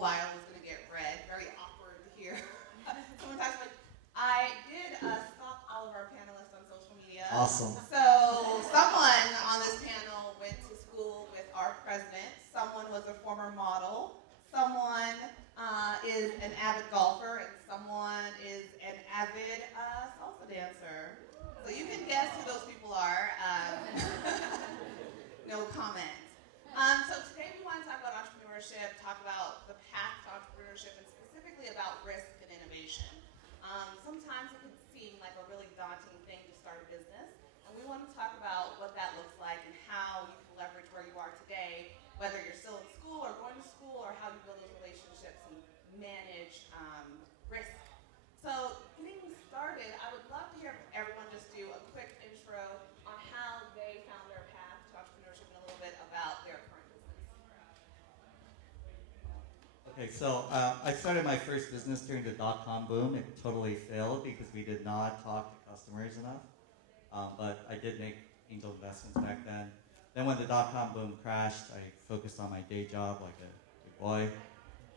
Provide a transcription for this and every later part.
whole bio was going to get read. Very awkward to hear. Someone talks like, I did stalk all of our panelists on social media. Awesome. So someone on this panel went to school with our president. Someone was a former model. Someone is an avid golfer, and someone is an avid salsa dancer. So you can guess who those people are. No comment. So today we want to talk about entrepreneurship, talk about the path to entrepreneurship, and specifically about risk and innovation. Sometimes it can seem like a really daunting thing to start a business, and we want to talk about what that looks like and how you can leverage where you are today, whether you're still in school or going to school, or how you build those relationships and manage risk. So getting started, I would love to hear everyone just do a quick intro on how they found their path to entrepreneurship and a little bit about their current business. Okay, so I started my first business during the dot-com boom. It totally failed because we did not talk to customers enough. But I did make angel investments back then. Then when the dot-com boom crashed, I focused on my day job like a big boy. I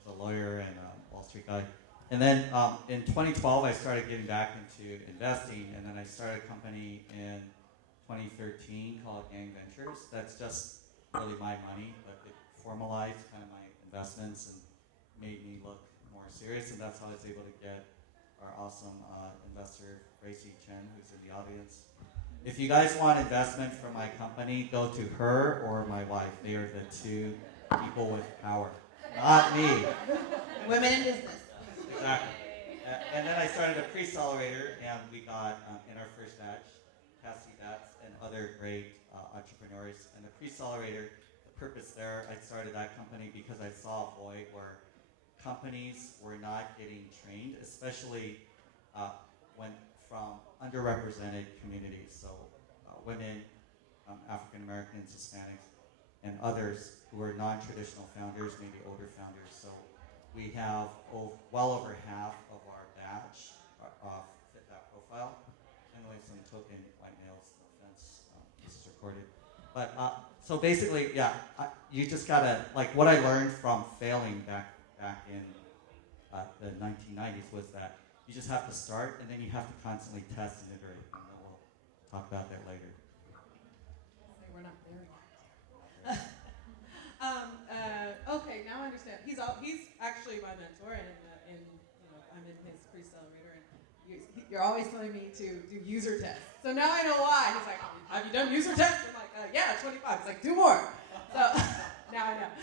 was a lawyer and a Wall Street guy. And then in 2012, I started getting back into investing, and then I started a company in 2013 called Gang Ventures. That's just really my money, but it formalized kind of my investments and made me look more serious, and that's how I was able to get our awesome investor, Gracie Chen, who's in the audience. If you guys want investment from my company, go to her or my wife. They are the two people with power, not me. Women in business. Exactly. And then I started a pre-accelerator, and we got, in our first batch, Cassie and other great entrepreneurs. And the pre-accelerator, the purpose there, I started that company because I saw a void where companies were not getting trained, especially when from underrepresented communities, so women, African Americans, Hispanics, and others who are non-traditional founders, maybe older founders. So we have well over half of our batch fit that profile. Anyway, some token white males, no offense, this is recorded. But so basically, yeah, you just gotta, like what I learned from failing back in the 1990s was that you just have to start, and then you have to constantly test and iterate, and then we'll talk about that later. We're not there yet. Okay, now I understand. He's actually my mentor, and I'm in his pre-accelerator, and you're always telling me to do user tests. So now I know why. He's like, have you done user tests? I'm like, yeah, 25. He's like, do more. So now I know.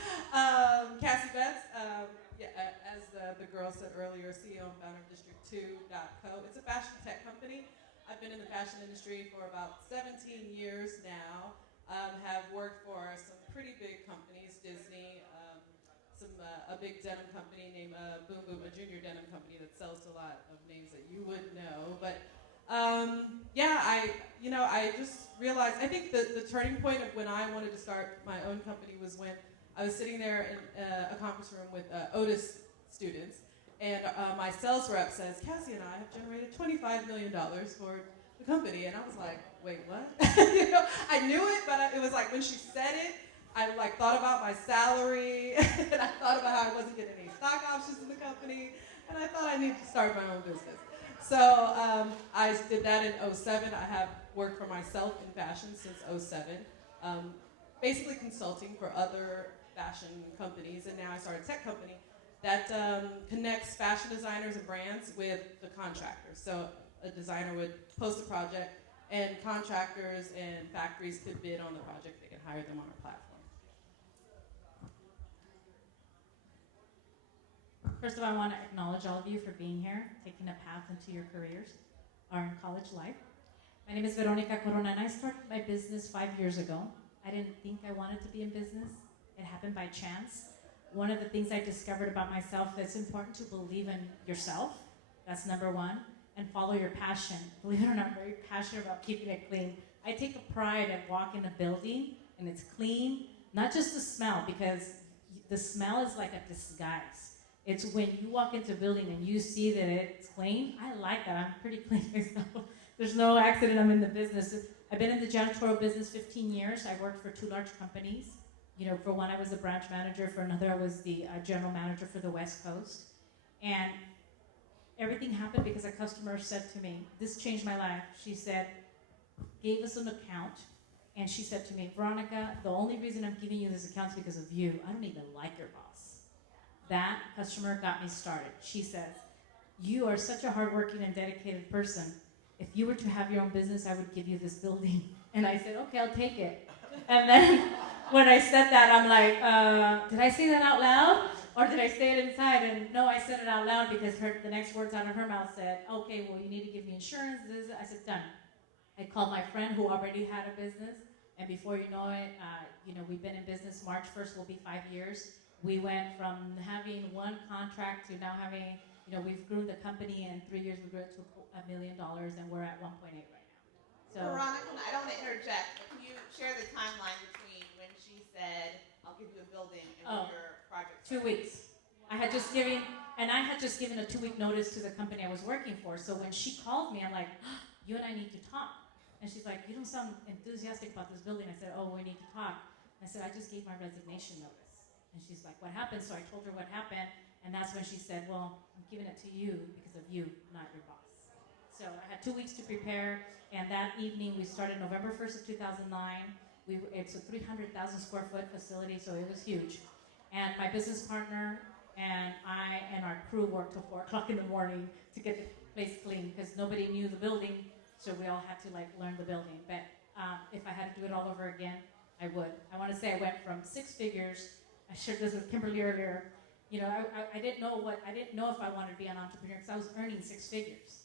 Cassie Betts, as the girl said earlier, CEO and founder of District2.co. It's a fashion tech company. I've been in the fashion industry for about 17 years now. Have worked for some pretty big companies, Disney, a big denim company named Boom Boom, a junior denim company that sells to a lot of names that you would know. But I just realized, I think the turning point of when I wanted to start my own company was when I was sitting there in a conference room with Otis students, and my sales rep says, Cassie and I have generated $25 million for the company, and I was like, wait, what? I knew it, but it was like when she said it, I thought about my salary, and I thought about how I wasn't getting any stock options in the company, and I thought I needed to start my own business. So I did that in 2007. I have worked for myself in fashion since 2007, basically consulting for other fashion companies, and now I started a tech company that connects fashion designers and brands with the contractors. So a designer would post a project, and contractors and factories could bid on the project. They could hire them on our platform. First of all, I want to acknowledge all of you for being here, taking a path into your careers or in college life. My name is Veronica Corona, and I started my business 5 years ago. I didn't think I wanted to be in business. It happened by chance. One of the things I discovered about myself, it's important to believe in yourself. That's number one. And follow your passion. Believe it or not, I'm very passionate about keeping it clean. I take a pride at walking a building and it's clean, not just the smell, because the smell is like a disguise. It's when you walk into a building and you see that it's clean. I like that. I'm pretty clean myself. There's no accident I'm in the business. I've been in the janitorial business 15 years. I worked for 2 large companies, For one, I was a branch manager. For another, I was the general manager for the West Coast. And everything happened because a customer said to me, this changed my life. She said, gave us an account, and she said to me, Veronica, the only reason I'm giving you this account is because of you. I don't even like your boss. That customer got me started. She says, you are such a hardworking and dedicated person. If you were to have your own business, I would give you this building. And I said, okay, I'll take it. And then when I said that, I'm like, did I say that out loud? Or did I say it inside? And no, I said it out loud because the next words out of her mouth said, okay, well, you need to give me insurance. I said, done. I called my friend who already had a business. And before you know it, we've been in business. March 1st will be 5 years. We went from having one contract to now having, we've grown the company in 3 years. We grew it to $1 million, and we're at 1.8 right now. So, Veronica, I don't want to interject, but can you share the timeline between when she said, I'll give you a building and when your project started? 2 weeks. I had just given a 2-week notice to the company I was working for. So when she called me, I'm like, you and I need to talk. And she's like, you don't sound enthusiastic about this building. I said, we need to talk. I said, I just gave my resignation notice. And she's like, what happened? So I told her what happened. And that's when she said, well, I'm giving it to you because of you, not your boss. So I had 2 weeks to prepare. And that evening, we started November 1st of 2009. It's a 300,000 square foot facility, so it was huge. And my business partner and I and our crew worked till 4 o'clock in the morning to get the place clean because nobody knew the building. So we all had to learn the building. But if I had to do it all over again, I would. I want to say I went from 6 figures. I shared this with Kimberley earlier. I didn't know if I wanted to be an entrepreneur because I was earning 6 figures.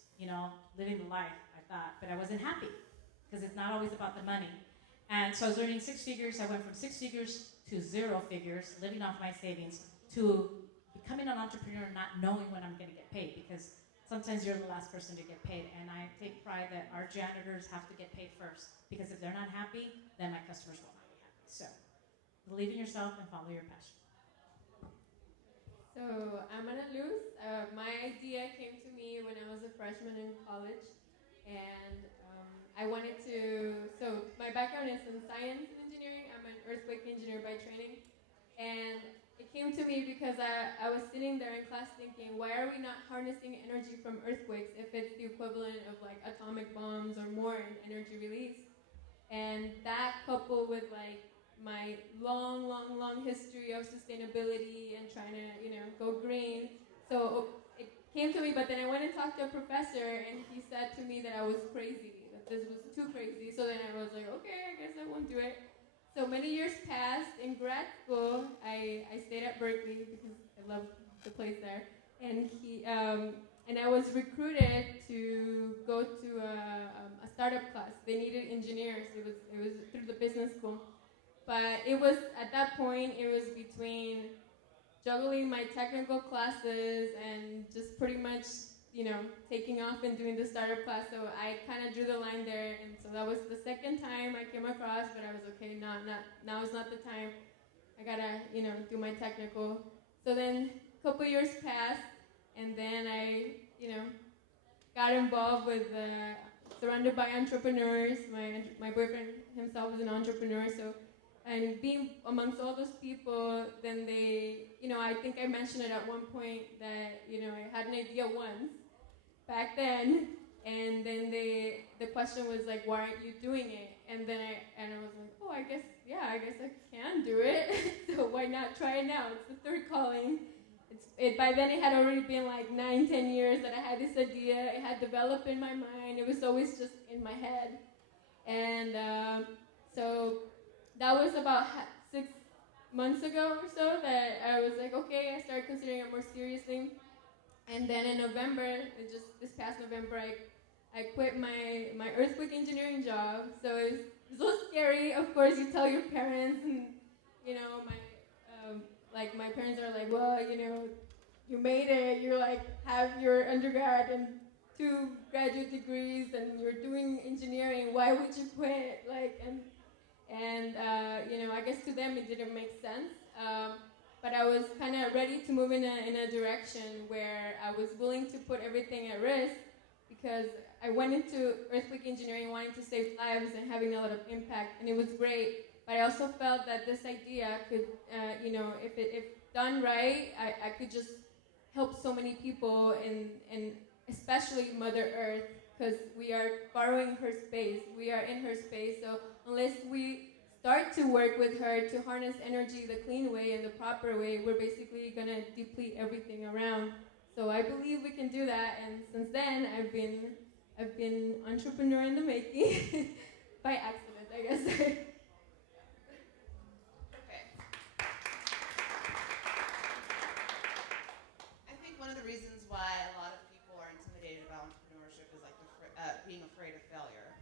Living the life I thought, but I wasn't happy because it's not always about the money. And so I was earning 6 figures. I went from 6 figures to 0 figures, living off my savings, to becoming an entrepreneur, not knowing when I'm going to get paid because sometimes you're the last person to get paid, and I take pride that our janitors have to get paid first because if they're not happy, then my customers will not be happy. So, believe in yourself and follow your passion. So, I'm Analuz. My idea came to me when I was a freshman in college, and I wanted to, so my background is in science and engineering. I'm an earthquake engineer by training, and it came to me because I was sitting there in class thinking, why are we not harnessing energy from earthquakes if it's the equivalent of atomic bombs or more in energy release? And that coupled with my long history of sustainability and trying to, go green. So it came to me, but then I went and talked to a professor and he said to me that I was crazy, that this was too crazy. So then I was like, okay, I guess I won't do it. So many years passed. In grad school, I stayed at Berkeley because I love the place there. And and I was recruited to go to a startup class. They needed engineers. It was through the business school. But it was, at that point, it was between juggling my technical classes and just pretty much, taking off and doing the startup class. So I kind of drew the line there. And so that was the second time I came across, but I was okay, now is not the time. I gotta, do my technical. So then a couple years passed, and then I, got involved with, surrounded by entrepreneurs. My boyfriend himself is an entrepreneur, so, and being amongst all those people, then they, I think I mentioned it at one point that, I had an idea once, back then, and then the question was why aren't you doing it? And then I was like, I guess I can do it. So why not try it now? It's the third calling. By then it had already been 9-10 years that I had this idea. It had developed in my mind. It was always just in my head. And so that was about 6 months ago or so that I was okay, I started considering it more seriously. And then in November, just this past November, I quit my earthquake engineering job. So it was a little scary. Of course, you tell your parents, and my parents are like, well, you made it. You're have your undergrad and 2 graduate degrees, and you're doing engineering. Why would you quit? I guess to them it didn't make sense. But I was kind of ready to move in a direction where I was willing to put everything at risk because I went into earthquake engineering wanting to save lives and having a lot of impact, and it was great. But I also felt that this idea could, if done right, I could just help so many people, and especially Mother Earth, because we are borrowing her space. We are in her space, so unless we start to work with her to harness energy the clean way and the proper way, we're basically going to deplete everything around. So I believe we can do that, and since then, I've been entrepreneur in the making by accident, I guess. Okay. I think one of the reasons why a lot of people are intimidated about entrepreneurship is like being afraid of failure.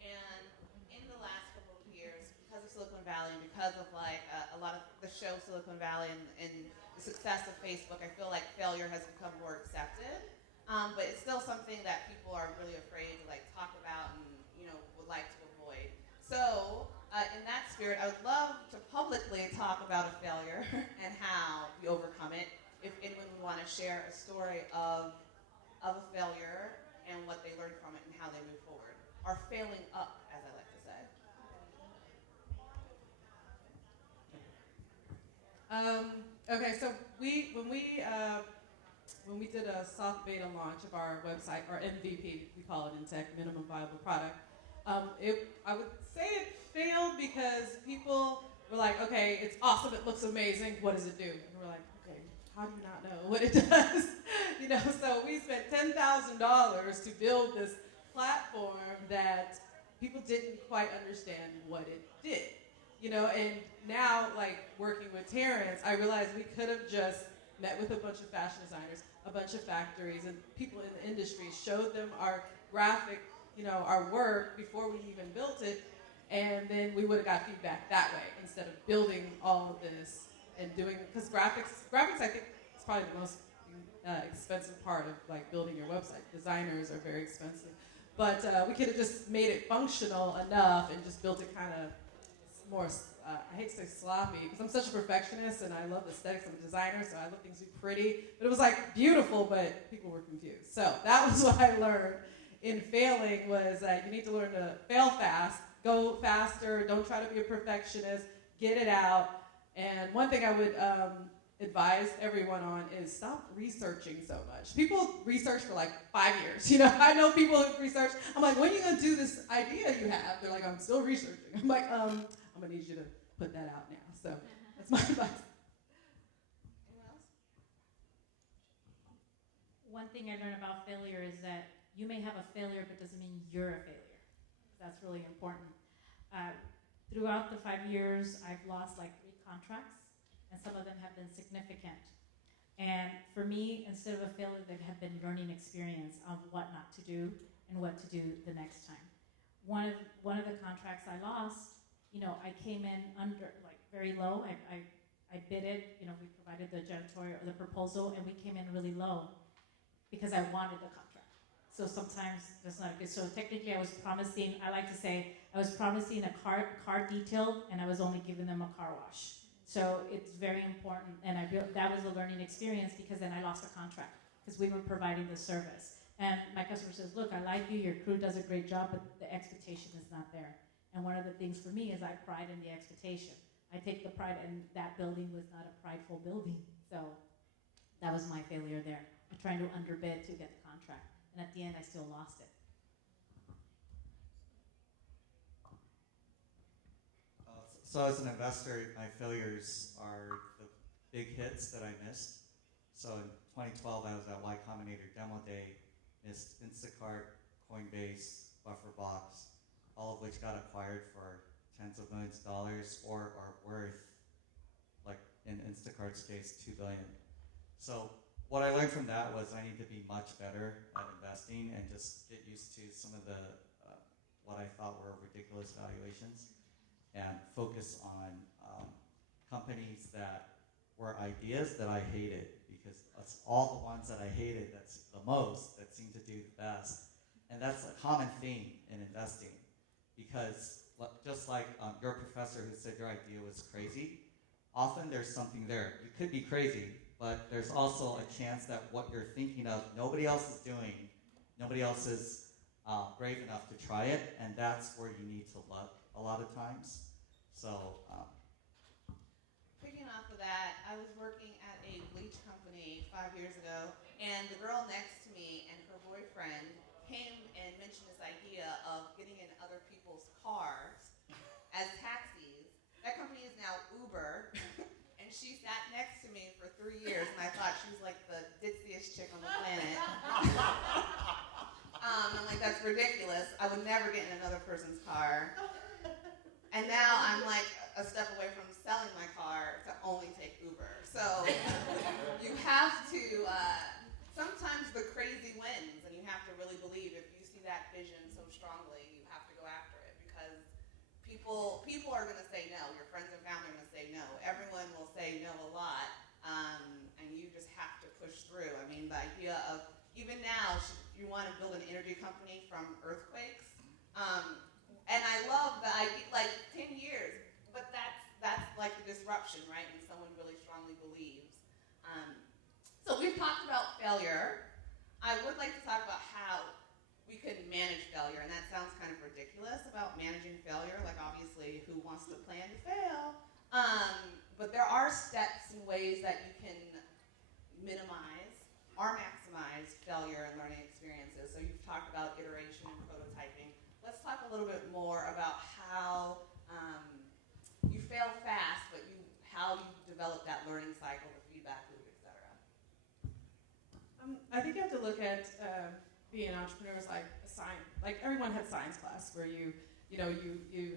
And in the last couple of years, because of Silicon Valley and because of like a lot of the show Silicon Valley and the success of Facebook, I feel like failure has become more accepted. But it's still something that people are really afraid to like talk about and would like to avoid. So in that spirit, I would love to publicly talk about a failure and how we overcome it. If anyone would want to share a story of a failure and what they learned from it and how they move forward, or failing up, as I like to say. Okay, so when we did a soft beta launch of our website, or MVP, we call it in tech, minimum viable product, I would say it failed because people were like, okay, it's awesome, it looks amazing, what does it do? And we're like, okay, how do you not know what it does? So we spent $10,000 to build this platform that people didn't quite understand what it did. And now, like, working with Terrence, I realized we could have just met with a bunch of fashion designers, a bunch of factories, and people in the industry, showed them our graphic, our work before we even built it, and then we would have got feedback that way instead of building all of this and doing, because graphics, I think, is probably the most expensive part of, like, building your website. Designers are very expensive. But we could have just made it functional enough and just built it kind of more, I hate to say sloppy, because I'm such a perfectionist and I love the aesthetics. I'm a designer, so I love things to be pretty. But it was like beautiful, but people were confused. So that was what I learned in failing, was that you need to learn to fail fast, go faster, don't try to be a perfectionist, get it out. And one thing I would advise everyone on is stop researching so much. People research for like 5 years. I know people who research. I'm like, when are you going to do this idea you have? They're like, I'm still researching. I'm like, I'm going to need you to put that out now. So that's my advice. Anyone else? One thing I learned about failure is that you may have a failure, but doesn't mean you're a failure. That's really important. Throughout the 5 years, I've lost like 3 contracts, and some of them have been significant. And for me, instead of a failure, they have been learning experience of what not to do and what to do the next time. One of the contracts I lost, I came in under, like, very low. I bid it, we provided the janitorial or the proposal, and we came in really low because I wanted the contract. So sometimes that's not good. So technically I was promising, I like to say, I was promising a car detail, and I was only giving them a car wash. So it's very important, and that was a learning experience, because then I lost a contract because we were providing the service. And my customer says, look, I like you, your crew does a great job, but the expectation is not there. And one of the things for me is I pride in the expectation. I take the pride, and that building was not a prideful building. So that was my failure there. I'm trying to underbid to get the contract, and at the end I still lost it. So as an investor, my failures are the big hits that I missed. So in 2012, I was at Y Combinator Demo Day, missed Instacart, Coinbase, BufferBox, all of which got acquired for tens of millions of dollars, or are worth, like in Instacart's case, $2 billion. So what I learned from that was I need to be much better at investing and just get used to some of the what I thought were ridiculous valuations, and focus on companies that were ideas that I hated, because that's all the ones that I hated that's the most that seem to do the best. And that's a common theme in investing, because just like your professor who said your idea was crazy, often there's something there. You could be crazy, but there's also a chance that what you're thinking of, nobody else is doing, nobody else is brave enough to try it, and that's where you need to look a lot of times. So, Picking off of that, I was working at a bleach company 5 years ago, and the girl next to me and her boyfriend came and mentioned this idea of getting in other people's cars as taxis. That company is now Uber, and she sat next to me for 3 years, and I thought she was like the ditziest chick on the planet. I'm like, that's ridiculous. I would never get in another person's car. And now I'm like a step away from selling my car to only take Uber. So you have to, sometimes the crazy wins, and you have to really believe if you see that vision so strongly, you have to go after it, because people are going to say no. Your friends and family are going to say no. Everyone will say no a lot, and you just have to push through. I mean, the idea of, even now, you want to build an energy company from earthquakes, and I love the idea, like 10 years, but that's like the disruption, right? When someone really strongly believes. So we've talked about failure. I would like to talk about how we could manage failure, and that sounds kind of ridiculous about managing failure. Like, obviously, who wants to plan to fail? But there are steps and ways that you can minimize or maximize failure and learning experiences. So you've talked about iteration and prototyping. Let's talk a little bit more about how you fail fast, but how you develop that learning cycle, the feedback loop, et cetera. I think you have to look at being an entrepreneur as like a science. Like, everyone had science class where you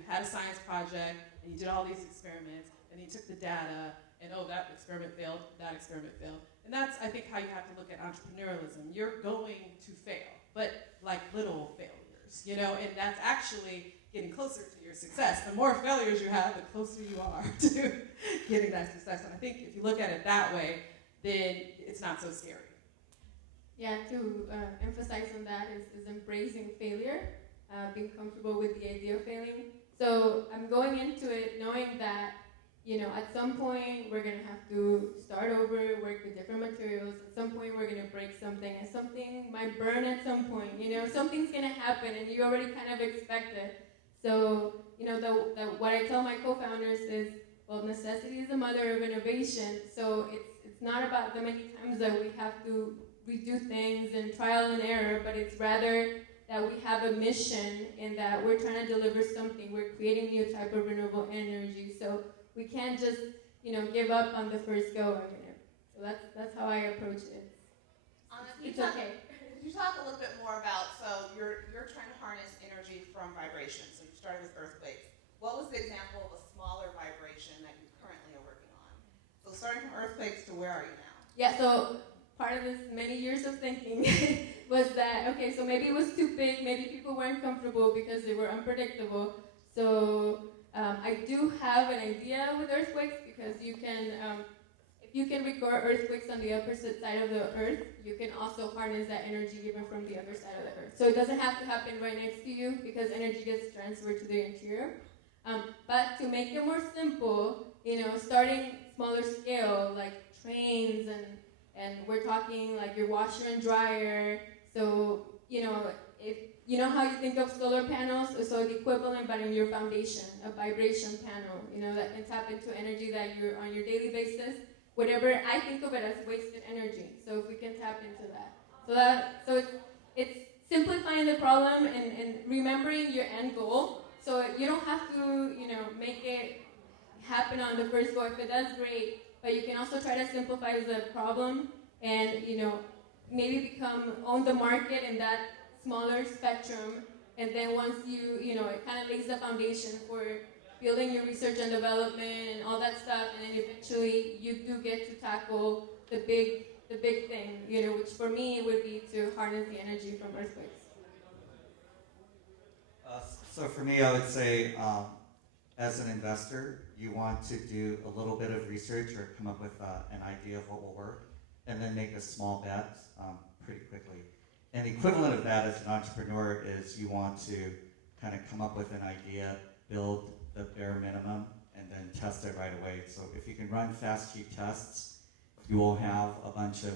had a science project and you did all these experiments and you took the data and, oh, that experiment failed, that experiment failed. And that's, I think, how you have to look at entrepreneurialism. You're going to fail, but like little failures, and that's actually getting closer to your success. The more failures you have, the closer you are to getting that success. And I think if you look at it that way, then it's not so scary. Yeah, to emphasize on that is embracing failure, being comfortable with the idea of failing. So I'm going into it knowing that, at some point we're going to have to start over, work with different materials. At some point we're going to break something, and something might burn at some point. Something's going to happen, and you already kind of expect it. So, what I tell my co-founders is, well, necessity is the mother of innovation. So it's not about the many times that we have to redo things and trial and error, but it's rather that we have a mission in that we're trying to deliver something. We're creating a new type of renewable energy. So we can't just, give up on the first go. So that's how I approach it. It's okay. Could you talk a little bit more about, so you're trying to harness energy from vibration. So you started with earthquakes. What was the example of a smaller vibration that you currently are working on? So starting from earthquakes to where are you now? Yeah, so part of this many years of thinking was that, okay, so maybe it was too big, maybe people weren't comfortable because they were unpredictable. So I do have an idea with earthquakes, because you can, if you can record earthquakes on the opposite side of the earth, you can also harness that energy even from the other side of the earth. So it doesn't have to happen right next to you, because energy gets transferred to the interior. But to make it more simple, starting smaller scale, like trains, and we're talking like your washer and dryer. So, if how you think of solar panels, so the equivalent, but in your foundation, a vibration panel, that can tap into energy that you're on your daily basis. Whatever, I think of it as wasted energy. So if we can tap into that. So it's simplifying the problem and remembering your end goal. So you don't have to, make it happen on the first go. If it does, great. But you can also try to simplify the problem and, maybe own the market in that smaller spectrum. And then once it kind of lays the foundation for building your research and development and all that stuff. And then eventually you do get to tackle the big thing, which for me would be to harness the energy from earthquakes. So for me, I would say, as an investor, you want to do a little bit of research or come up with an idea of what will work, and then make a small bet pretty quickly. And the equivalent of that as an entrepreneur is you want to kind of come up with an idea, build the bare minimum, and then test it right away. So if you can run fast, cheap tests, you will have a bunch of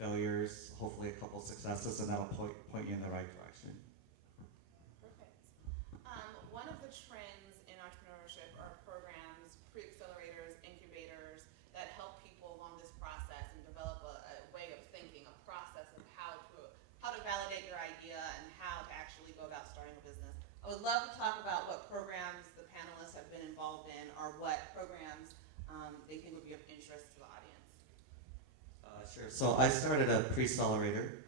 failures, hopefully a couple successes, and that'll point you in the right direction. Perfect. One of the trends in entrepreneurship are I would love to talk about what programs the panelists have been involved in, or what programs they think would be of interest to the audience. Sure. So I started a pre-accelerator,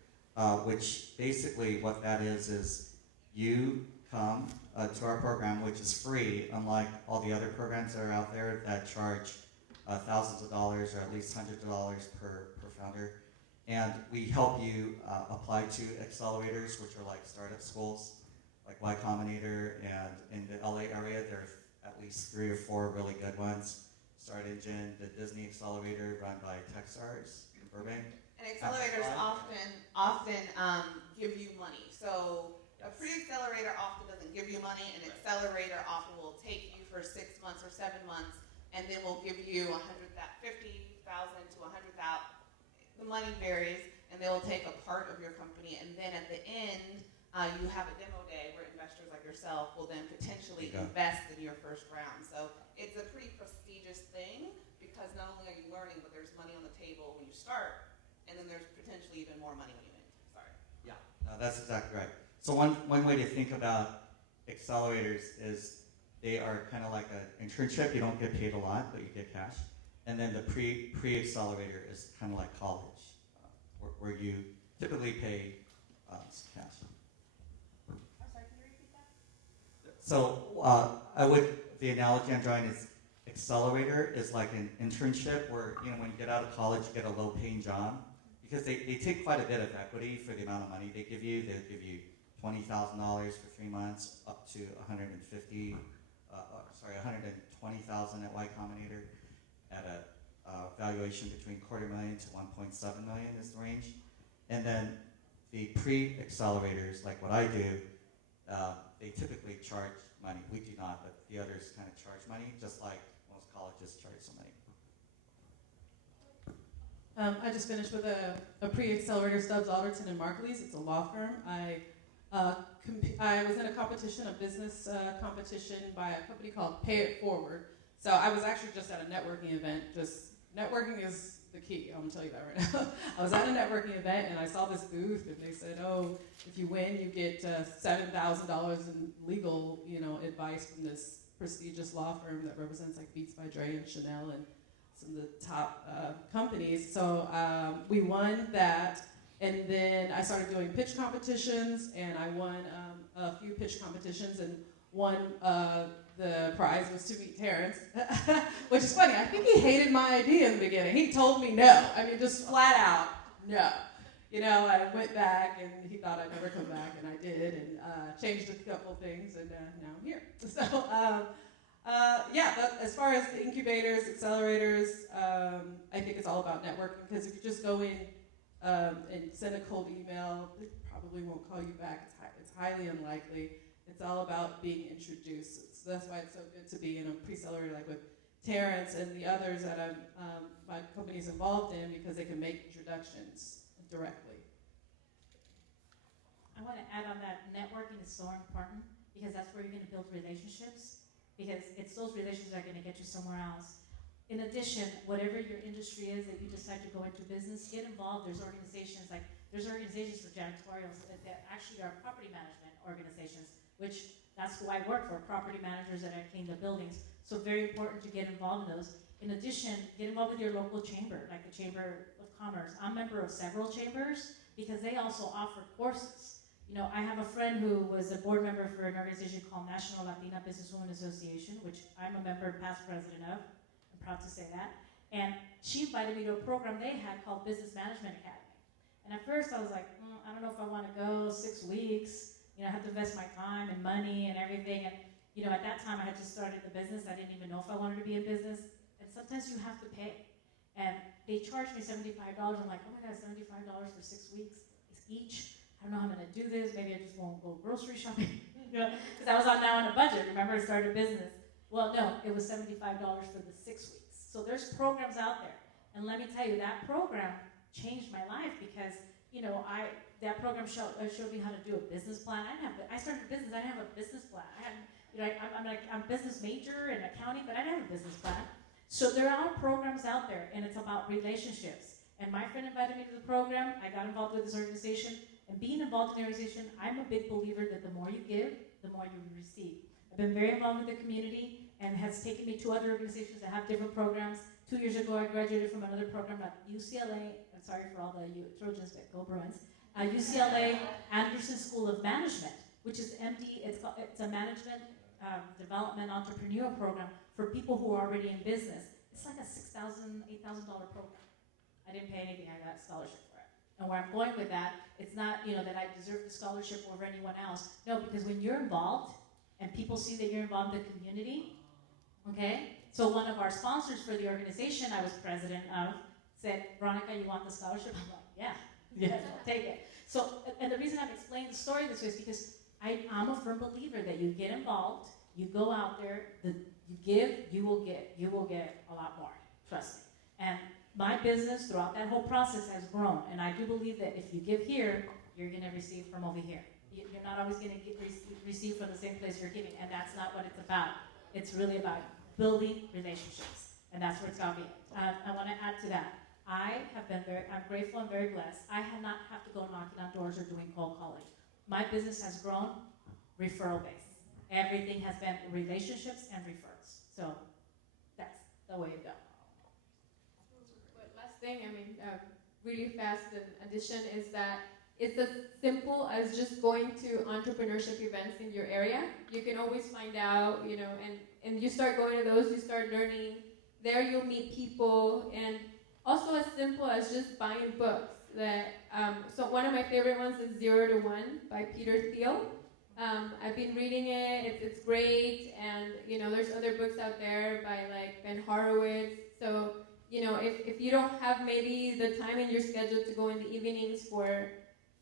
which basically what that is you come to our program, which is free, unlike all the other programs that are out there that charge thousands of dollars or at least hundreds of dollars per founder. And we help you apply to accelerators, which are like startup schools, like Y Combinator, and in the LA area, there are at least 3 or 4 really good ones. Start Engine, the Disney Accelerator run by Techstars in Burbank. And accelerators often give you money. So a pre-accelerator often doesn't give you money. An accelerator often will take you for 6 months or 7 months, and then will give you $50,000 to $100,000. The money varies, and they will take a part of your company, and then at the end, you have a demo day where investors like yourself will then potentially invest in your first round. So it's a pretty prestigious thing, because not only are you learning, but there's money on the table when you start, and then there's potentially even more money when you end. Sorry. Yeah, no, that's exactly right. So one way to think about accelerators is they are kind of like an internship. You don't get paid a lot, but you get cash. And then the pre-accelerator is kind of like college, where you typically pay some cash. I'm sorry, can you repeat that? So the analogy I'm drawing is accelerator is like an internship where, when you get out of college, you get a low-paying job, because they take quite a bit of equity for the amount of money they give you. They'll give you $20,000 for 3 months, up to $120,000 at Y Combinator, at a valuation between $250,000 to $1.7 million is the range. And then the pre-accelerators, like what I do, they typically charge money. We do not, but the others kind of charge money, just like most colleges charge some money. I just finished with a pre-accelerator, Stubbs, Alderton, and Markley's. It's a law firm. I was in a competition, a business competition by a company called Pay It Forward. So I was actually just at a networking event. Networking is the key, I'm going to tell you that right now. I was at a networking event, and I saw this booth, and they said, if you win, you get $7,000 in legal advice from this prestigious law firm that represents like Beats by Dre and Chanel and some of the top companies. So we won that, and then I started doing pitch competitions, and I won a few pitch competitions, and one the prize was to meet Terrence, which is funny. I think he hated my idea in the beginning. He told me no. I mean, just flat out no. I went back, and he thought I'd never come back, and I did, and changed a couple things, and now I'm here. So, as far as the incubators, accelerators, I think it's all about networking, because if you just go in and send a cold email, they probably won't call you back. It's highly unlikely. It's all about being introduced. So that's why it's so good to be in a pre-accelerator like with Terrence and the others that my company's involved in, because they can make introductions directly. I want to add on that networking is so important, because that's where you're going to build relationships, because it's those relationships that are going to get you somewhere else. In addition, whatever your industry is that you decide to go into business, get involved. There's organizations for janitorials that actually are property management organizations, which that's who I work for, property managers that clean the buildings. So very important to get involved in those. In addition, get involved with your local chamber, like the Chamber of Commerce. I'm a member of several chambers, because they also offer courses. I have a friend who was a board member for an organization called National Latina Businesswomen Association, which I'm a member and past president of. I'm proud to say that. And she invited me to a program they had called Business Management Academy. And at first I was like, I don't know if I want to go 6 weeks. I have to invest my time and money and everything. And, at that time I had just started the business. I didn't even know if I wanted to be in business. And sometimes you have to pay. And they charged me $75. I'm like, oh my God, $75 for 6 weeks each. I don't know how I'm going to do this. Maybe I just won't go grocery shopping. Because I was now on a budget. Remember, I started a business. Well, no, it was $75 for the 6 weeks. So there's programs out there. And let me tell you, that program changed my life, because, that program showed me how to do a business plan. I started a business. I didn't have a business plan. I'm a business major in accounting, but I didn't have a business plan. So there are programs out there, and it's about relationships. And my friend invited me to the program. I got involved with this organization. And being involved in the organization, I'm a big believer that the more you give, the more you receive. I've been very involved with the community and has taken me to other organizations that have different programs. 2 years ago, I graduated from another program at UCLA. I'm sorry for all the Trojans, but go Bruins. UCLA Anderson School of Management, which is MD. It's a management development entrepreneur program for people who are already in business. It's like a $6,000, $8,000 program. I didn't pay anything. I got a scholarship for it. And where I'm going with that, it's not that I deserve the scholarship over anyone else. No, because when you're involved and people see that you're involved in the community, okay? So one of our sponsors for the organization I was president of said, Veronica, you want the scholarship? I'm like, yeah, yes, I'll take it. So, and the reason I'm explaining the story this way is because I'm a firm believer that you get involved, you go out there, you give, you will get a lot more, trust me. And my business throughout that whole process has grown, and I do believe that if you give here, you're going to receive from over here. You're not always going to receive from the same place you're giving, and that's not what it's about. It's really about building relationships, and that's where it's going to be. I want to add to that. I'm grateful and very blessed. I have not have to go knocking on doors or doing cold calling. My business has grown referral based. Everything has been relationships and referrals. So that's the way to go. But last thing, really fast addition is that it's as simple as just going to entrepreneurship events in your area. You can always find out, and you start going to those, you start learning. There you'll meet people, and also as simple as just buying books. So one of my favorite ones is 0 to 1 by Peter Thiel. I've been reading it, it's great, and there's other books out there by like Ben Horowitz. So if you don't have maybe the time in your schedule to go in the evenings for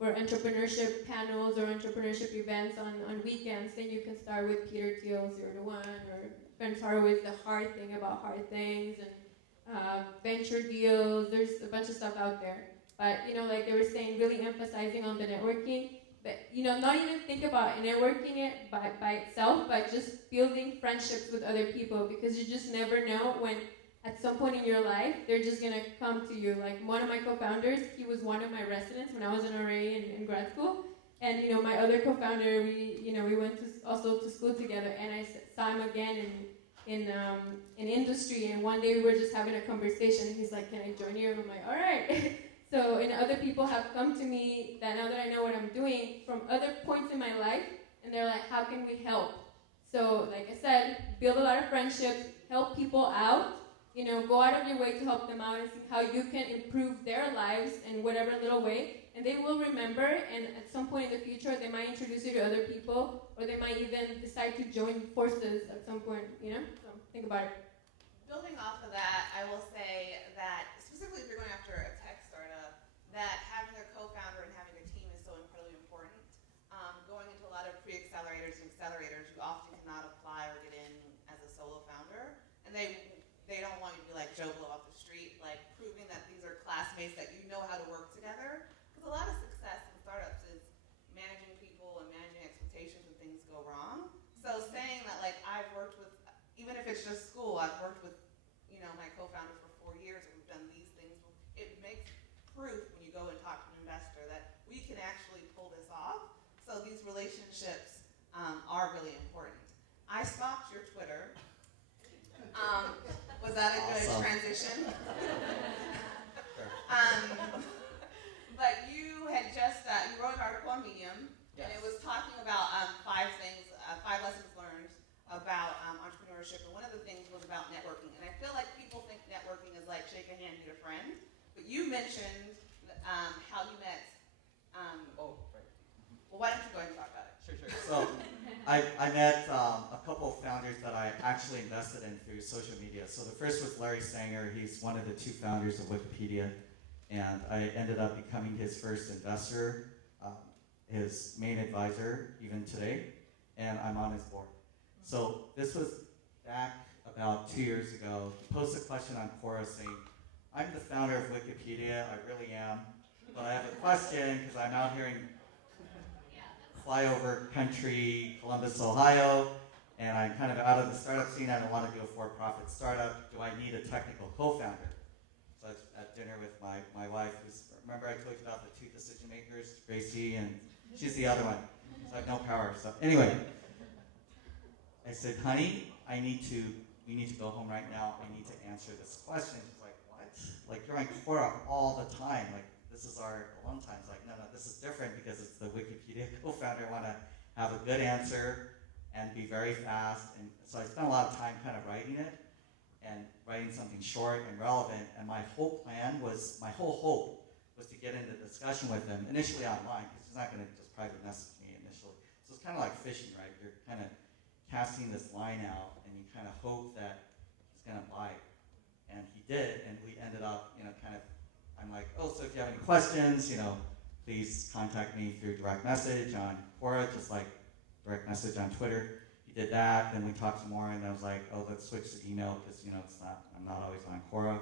entrepreneurship panels or entrepreneurship events on weekends, then you can start with Peter Thiel's 0 to 1 or Ben Horowitz, The Hard Thing About Hard Things, and venture deals. There's a bunch of stuff out there. But, like they were saying, really emphasizing on the networking. But, not even think about networking it by itself, but just building friendships with other people, because you just never know when at some point in your life, they're just going to come to you. Like one of my co-founders, he was one of my residents when I was an RA in grad school. And, my other co-founder, we went to school together, and I saw him again in industry, and one day we were just having a conversation, and he's like, can I join you? And I'm like, all right. So, and other people have come to me that now that I know what I'm doing from other points in my life, and they're like, how can we help? So, like I said, build a lot of friendships, help people out, go out of your way to help them out and see how you can improve their lives in whatever little way, and they will remember, and at some point in the future, they might introduce you to other people, or they might even decide to join forces at some point, So, think about it. Building off of that, I will say that, specifically if you're going after a tech startup, that having a co-founder and having a team is so incredibly important. Going into a lot of pre-accelerators and accelerators, you often cannot apply or get in as a solo founder, and they don't want you to be like Joe Blow off the street, like proving that these are classmates, that you know how to work together. Because a lot of success in startups is managing people and managing expectations when things go wrong. So saying that, like, I've worked with, even if it's just school, I've worked with, my co-founder for 4 years, and we've done these things. It makes proof when you go and talk to an investor that we can actually pull this off. So these relationships are really important. I stalked your Twitter. Was that a good transition? But you had just, you wrote an article on Medium, and it was talking about 5 lessons learned about entrepreneurship, and one of the things was about networking. And I feel like people think networking is like shake a hand, meet a friend, but you mentioned how you met. Well, why don't you go ahead and talk about it? Sure. So I met a couple of founders that I actually invested in through social media. So the first was Larry Sanger. He's one of the 2 founders of Wikipedia, and I ended up becoming his first investor, his main advisor even today, and I'm on his board. So this was back about 2 years ago. He posted a question on Quora saying, I'm the founder of Wikipedia, I really am, but I have a question because I'm out here in flyover country, Columbus, Ohio, and I'm kind of out of the startup scene. I don't want to do a for-profit startup. Do I need a technical co-founder? So I was at dinner with my wife, remember I told you about the 2 decision makers, Gracie, and she's the other one. So I have no power. So anyway, I said, honey, we need to go home right now. I need to answer this question. She's like, what? Like, you're on Quora all the time. Like, this is our alone time. It's like, no, this is different because it's the Wikipedia co-founder. I want to have a good answer and be very fast. And so I spent a lot of time kind of writing it and writing something short and relevant. And my whole hope was to get into discussion with him, initially online, because he's not going to just private message me initially. So it's kind of like fishing, right? You're kind of casting this line out, and you kind of hope that he's going to bite. And he did, and we ended up, I'm like, oh, so if you have any questions, please contact me through direct message on Quora, just like direct message on Twitter. He did that, then we talked some more, and I was like, oh, let's switch to email, because, I'm not always on Quora,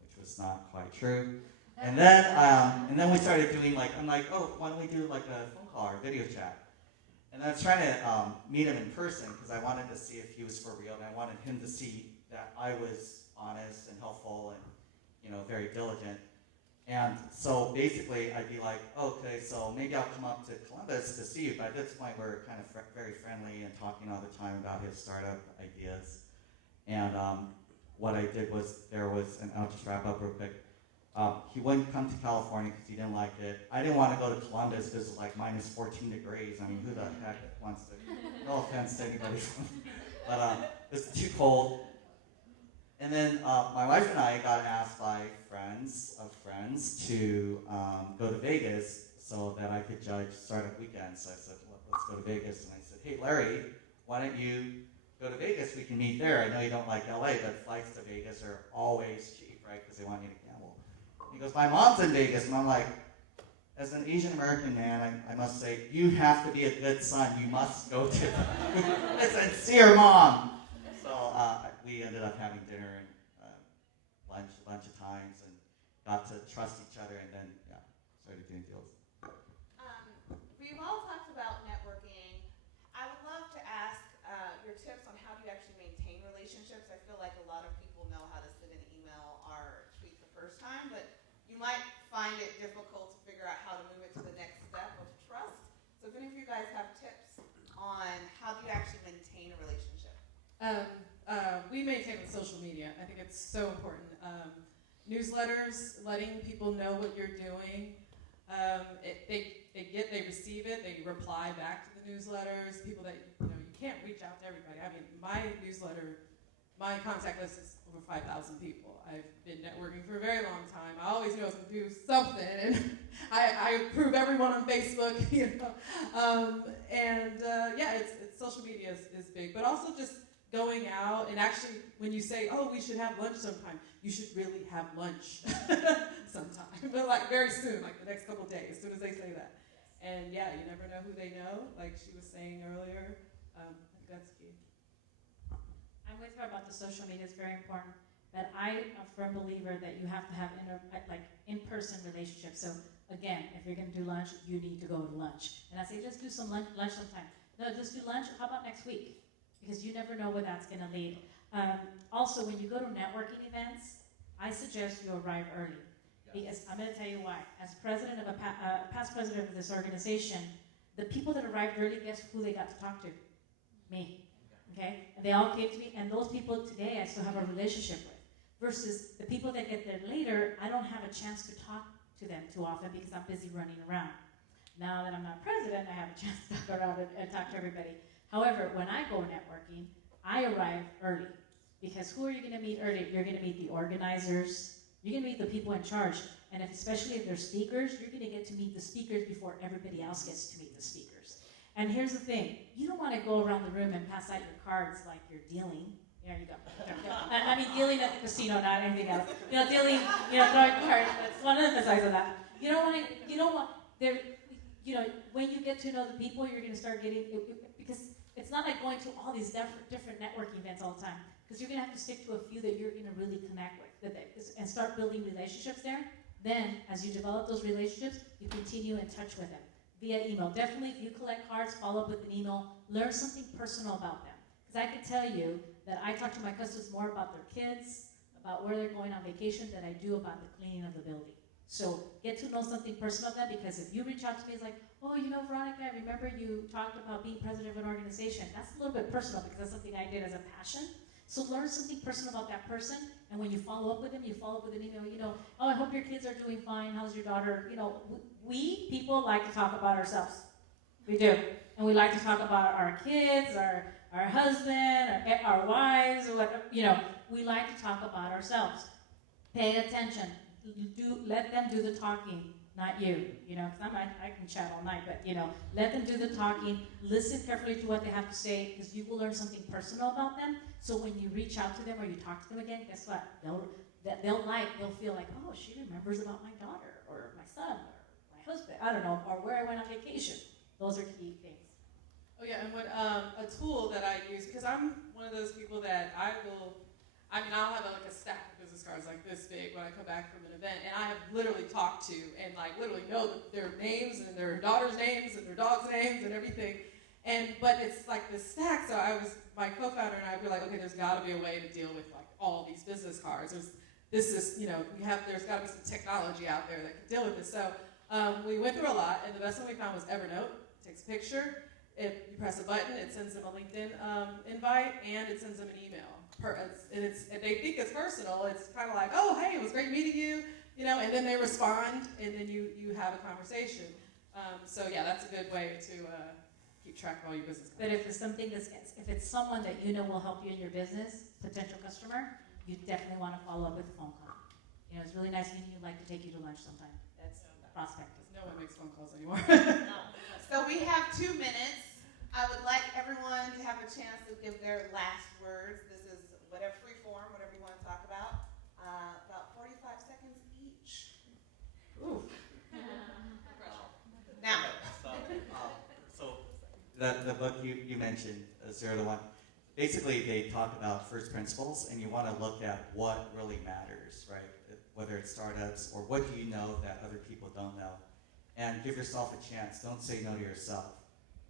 which was not quite true. And then we started doing I'm like, oh, why don't we do like a phone call or video chat? And I was trying to meet him in person because I wanted to see if he was for real, and I wanted him to see that I was honest and helpful and, very diligent. And so basically I'd be like, okay, so maybe I'll come up to Columbus to see you. But at this point we're kind of very friendly and talking all the time about his startup ideas. And what I did was and I'll just wrap up real quick. He wouldn't come to California because he didn't like it. I didn't want to go to Columbus because it was like minus 14 degrees. I mean, who the heck wants to? No offense to anybody, but it was too cold. And then my wife and I got asked by friends of friends to go to Vegas so that I could judge startup weekends. So I said, well, let's go to Vegas. And I said, hey, Larry, why don't you go to Vegas? We can meet there. I know you don't like LA, but flights to Vegas are always cheap, right? Because they want you to gamble. He goes, my mom's in Vegas. And I'm like, as an Asian American man, I must say, you have to be a good son. You must go to listen, see your mom. So we ended up having dinner and lunch a bunch of times and got to trust each other, and then started doing deals. We've all talked about networking. I would love to ask your tips on how do you actually maintain relationships. I feel like a lot of people know how to send an email or tweet the first time, but you might find it difficult to figure out how to move it to the next step of trust. So if any of you guys have tips on how do you actually maintain a relationship? We maintain with social media. I think it's so important. Newsletters, letting people know what you're doing. They receive it. They reply back to the newsletters. People that you can't reach out to everybody. I mean, my newsletter, my contact list is over 5,000 people. I've been networking for a very long time. I always know I was going to do something, and I approve everyone on Facebook. It's social media is big, but also just going out and actually, when you say, oh, we should have lunch sometime, you should really have lunch sometime, but very soon, the next couple of days, as soon as they say that. And you never know who they know, like she was saying earlier. I think that's key. I'm with her about the social media. It's very important. But I'm a firm believer that you have to have in-person relationships. So again, if you're going to do lunch, you need to go to lunch. And I say, just do some lunch sometime. No, just do lunch. How about next week? Because you never know where that's going to lead. Also, when you go to networking events, I suggest you arrive early. Because I'm going to tell you why. As president of past president of this organization, the people that arrived early, guess who they got to talk to? Me. Okay? And they all came to me, and those people today I still have a relationship with. Versus the people that get there later, I don't have a chance to talk to them too often because I'm busy running around. Now that I'm not president, I have a chance to go around and talk to everybody. However, when I go networking, I arrive early. Because who are you going to meet early? You're going to meet the organizers. You're going to meet the people in charge. And especially if they're speakers, you're going to get to meet the speakers before everybody else gets to meet the speakers. And here's the thing. You don't want to go around the room and pass out your cards like you're dealing. There you go. I mean, dealing at the casino, not anything else. Dealing, throwing cards. I want to emphasize on that. You don't want, when you get to know the people, you're going to start getting, because it's not like going to all these different networking events all the time. Because you're going to have to stick to a few that you're going to really connect with and start building relationships there. Then, as you develop those relationships, you continue in touch with them via email. Definitely, if you collect cards, follow up with an email. Learn something personal about them. Because I can tell you that I talk to my customers more about their kids, about where they're going on vacation, than I do about the cleaning of the building. So get to know something personal of them, because if you reach out to me, it's like, oh, Veronica, I remember you talked about being president of an organization. That's a little bit personal because that's something I did as a passion. So learn something personal about that person, and when you follow up with them, you follow up with an email, oh, I hope your kids are doing fine. How's your daughter? We people like to talk about ourselves. We do. And we like to talk about our kids, our husband, our wives, or whatever. We like to talk about ourselves. Pay attention. Let them do the talking, not you. Because I can chat all night, but let them do the talking. Listen carefully to what they have to say, because you will learn something personal about them. So when you reach out to them or you talk to them again, guess what? They'll feel like, oh, she remembers about my daughter or my son or my husband. I don't know, or where I went on vacation. Those are key things. Oh yeah, and what a tool that I use, because I'm one of those people that I'll have like a stack of business cards like this big when I come back from an event, and I have literally talked to and literally know their names and their daughter's names and their dog's names and everything. But it's like this stack, so my co-founder and I would be like, okay, there's got to be a way to deal with all these business cards. There's got to be some technology out there that can deal with this. So we went through a lot, and the best one we found was Evernote. It takes a picture. You press a button, it sends them a LinkedIn invite, and it sends them an email. And they think it's personal. It's kind of like, oh, hey, it was great meeting you, and then they respond, and then you have a conversation. So yeah, that's a good way to keep track of all your business cards. But if it's someone that will help you in your business, potential customer, you definitely want to follow up with a phone call. It's really nice meeting you. I'd like to take you to lunch sometime. That's prospecting. No one makes phone calls anymore. So we have 2 minutes. I would like everyone to have a chance to give their last words. This is whatever free form, whatever you want to talk about. About 45 seconds each. Ooh. Now. So the book you mentioned, 0 to 1, basically they talk about first principles, and you want to look at what really matters, right? Whether it's startups or what do you know that other people don't know. And give yourself a chance. Don't say no to yourself,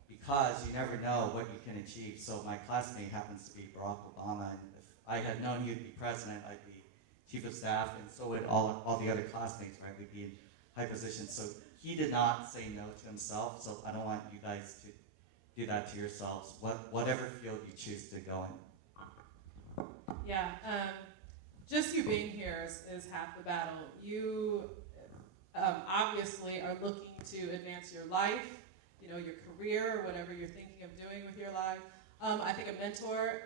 because you never know what you can achieve. So my classmate happens to be Barack Obama, and if I had known he would be president, I'd be chief of staff, and so would all the other classmates, right? We'd be in high positions. So he did not say no to himself, so I don't want you guys to do that to yourselves, whatever field you choose to go in. Yeah, just you being here is half the battle. You obviously are looking to advance your life, your career, whatever you're thinking of doing with your life. I think a mentor,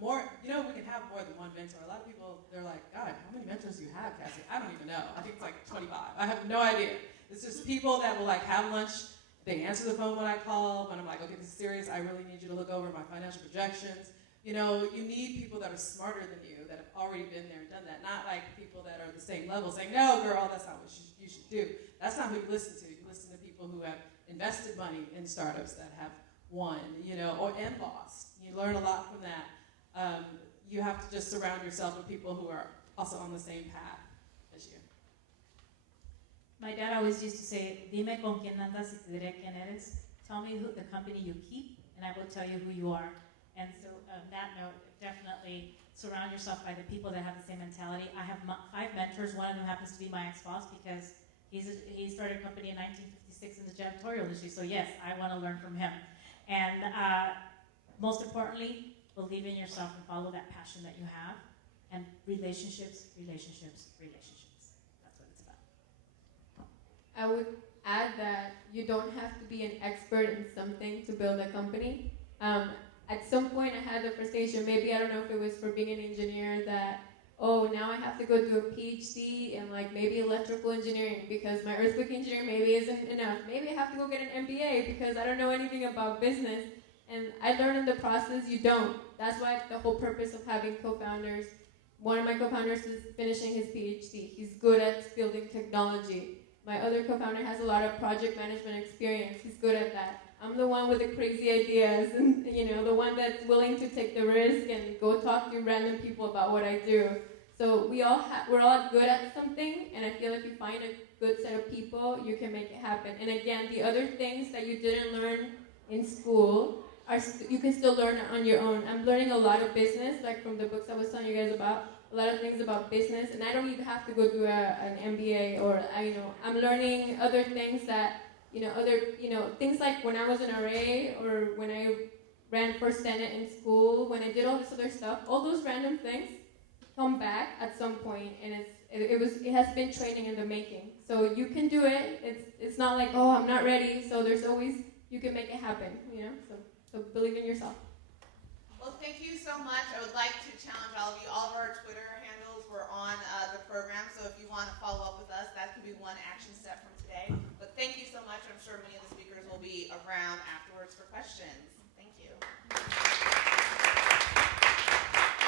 we can have more than one mentor. A lot of people, they're like, God, how many mentors do you have, Cassie? I don't even know. I think it's like 25. I have no idea. It's just people that will have lunch. They answer the phone when I call. When I'm like, okay, this is serious. I really need you to look over my financial projections. You need people that are smarter than you, that have already been there and done that. Not like people that are the same level saying, no, girl, that's not what you should do. That's not who you listen to. You listen to people who have invested money in startups that have won, and lost. You learn a lot from that. You have to just surround yourself with people who are also on the same path as you. My dad always used to say, dime con quién andas y te diré quién eres. Tell me the company you keep, and I will tell you who you are. And so on that note, definitely surround yourself by the people that have the same mentality. I have 5 mentors. One of them happens to be my ex-boss, because he started a company in 1956 in the janitorial industry. So yes, I want to learn from him. And most importantly, believe in yourself and follow that passion that you have. And relationships. That's what it's about. I would add that you don't have to be an expert in something to build a company. At some point I had the frustration, maybe I don't know if it was for being an engineer, that, now I have to go do a PhD in maybe electrical engineering because my earthquake engineering maybe isn't enough. Maybe I have to go get an MBA because I don't know anything about business. And I learned in the process you don't. That's why the whole purpose of having co-founders. One of my co-founders is finishing his PhD. He's good at building technology. My other co-founder has a lot of project management experience. He's good at that. I'm the one with the crazy ideas and, the one that's willing to take the risk and go talk to random people about what I do. So we're all good at something, and I feel if you find a good set of people, you can make it happen. And again, the other things that you didn't learn in school, you can still learn on your own. I'm learning a lot of business, from the books I was telling you guys about, a lot of things about business, and I don't even have to go do an MBA, or I'm learning other things that things like when I was an RA or when I ran for Senate in school, when I did all this other stuff, all those random things come back at some point, and it has been training in the making. So you can do it. It's not like, oh, I'm not ready. So there's always, you can make it happen, So believe in yourself. Well, thank you so much. I would like to challenge all of you. All of our Twitter handles were on the program, so if you want to follow up with us, that could be one action step from today. But thank you so much. I'm sure many of the speakers will be around afterwards for questions.